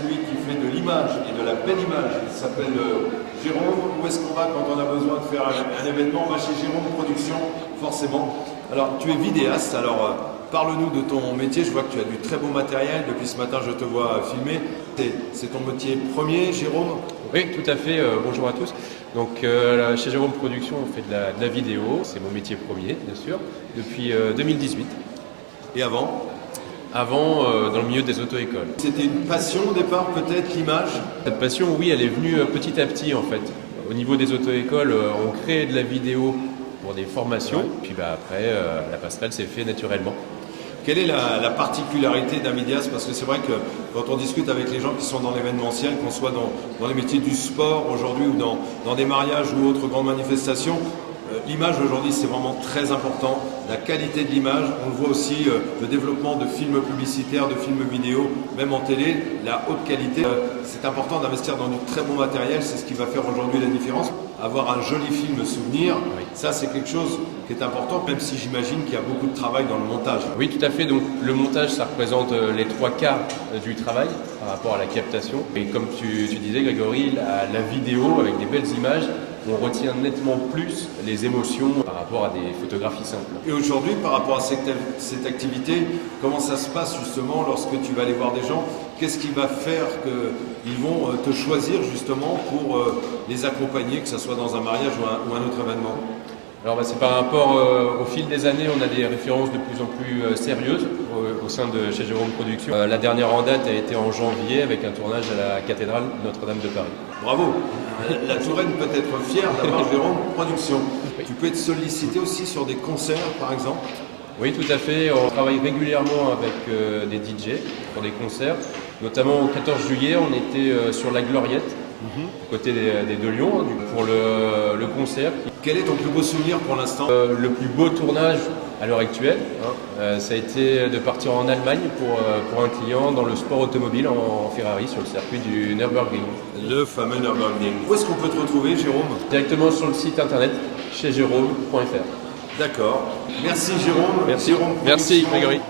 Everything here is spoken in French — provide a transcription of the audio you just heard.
celui qui fait de l'image et de la belle image. Il s'appelle Jérôme. Où est-ce qu'on va quand on a besoin de faire un événement? On va chez Jérôme Production, forcément. Alors, tu es vidéaste, alors parle-nous de ton métier. Je vois que tu as du très beau matériel. Depuis ce matin, je te vois filmer. C'est ton métier premier, Jérôme? Oui, tout à fait. Bonjour à tous. Donc, chez Jérôme Production, on fait de la vidéo. C'est mon métier premier, bien sûr, depuis 2018. Et avant? Avant, dans le milieu des auto-écoles. C'était une passion au départ, peut-être, l'image? Cette passion, oui, elle est venue petit à petit, en fait. Au niveau des auto-écoles, on crée de la vidéo pour des formations. Puis après, la passerelle s'est fait naturellement. Quelle est la particularité d'un vidéaste? Parce que c'est vrai que quand on discute avec les gens qui sont dans l'événementiel, qu'on soit dans les métiers du sport aujourd'hui ou dans des mariages ou autres grandes manifestations, l'image aujourd'hui c'est vraiment très important. La qualité de l'image, on le voit aussi, le développement de films publicitaires, de films vidéo, même en télé, la haute qualité. C'est important d'investir dans du très bon matériel, c'est ce qui va faire aujourd'hui la différence. Avoir un joli film souvenir, ça c'est quelque chose qui est important, même si j'imagine qu'il y a beaucoup de travail dans le montage. Oui, tout à fait. Donc le montage, ça représente les 3/4 du travail par rapport à la captation. Et comme tu disais, Grégory, la vidéo avec des belles images, on retient nettement plus les émotions par rapport à des photographies simples. Et aujourd'hui, par rapport à cette activité, comment ça se passe justement lorsque tu vas aller voir des gens? Qu'est-ce qui va faire qu'ils vont te choisir justement pour les accompagner, que ce soit dans un mariage ou un autre événement? Alors c'est par rapport au fil des années, on a des références de plus en plus sérieuses au sein de chez Jérôme Production. La dernière en date a été en janvier avec un tournage à la cathédrale Notre-Dame de Paris. Bravo. La Touraine peut être fière d'avoir Jérôme Production. Oui. Tu peux être sollicité aussi sur des concerts par exemple? Oui, tout à fait. On travaille régulièrement avec des DJ pour des concerts. Notamment au 14 juillet, on était sur la Gloriette, côté de Lyon, pour le concert. Quel est ton plus beau souvenir pour l'instant? Le plus beau tournage à l'heure actuelle, ça a été de partir en Allemagne pour un client dans le sport automobile en Ferrari sur le circuit du Nürburgring. Le fameux Nürburgring. Où est-ce qu'on peut te retrouver, Jérôme? Directement sur le site internet chez jérôme.fr. D'accord. Merci Jérôme. Merci, Jérôme merci Production. Grégory.